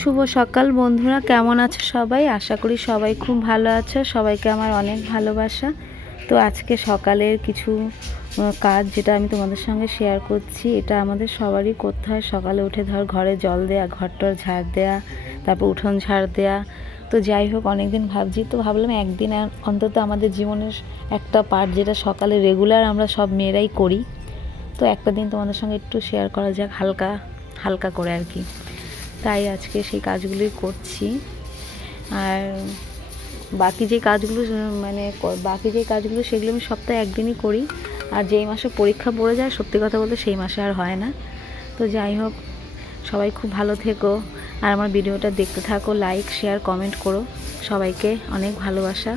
শুভ সকাল বন্ধুরা, কেমন আছো সবাই? আশা করি সবাই খুব ভালো আছো। সবাইকে আমার অনেক ভালোবাসা। তো আজকে সকালের কিছু কাজ যেটা আমি তোমাদের সঙ্গে শেয়ার করছি, এটা আমাদের সবারই করতে হয়। সকালে উঠে ঘরে জল দেয়া, ঘরটর ঝাড় দেয়া, তারপর উঠোন ঝাড় দেয়া। তো যাই হোক, অনেক দিন ভাবছি, তো ভাবলাম একদিন অন্তত আমাদের জীবনের একটা পার্ট যেটা সকালে রেগুলার আমরা সব মেয়েরাই করি, তো একটা দিন তোমাদের সঙ্গে একটু শেয়ার করা যাক, হালকা হালকা করে আর কি। তাই আজকে সেই কাজগুলোই করছি। আর বাকি যে কাজগুলো সেগুলো আমি সপ্তাহে একদিনই করি। আর যেই মাসে পরীক্ষা পড়ে যায়, সত্যি কথা বলতে সেই মাসে আর হয় না। তো যাই হোক, সবাই খুব ভালো থেকো আর আমার ভিডিওটা দেখতে থাকো, লাইক শেয়ার কমেন্ট করো। সবাইকে অনেক ভালোবাসা।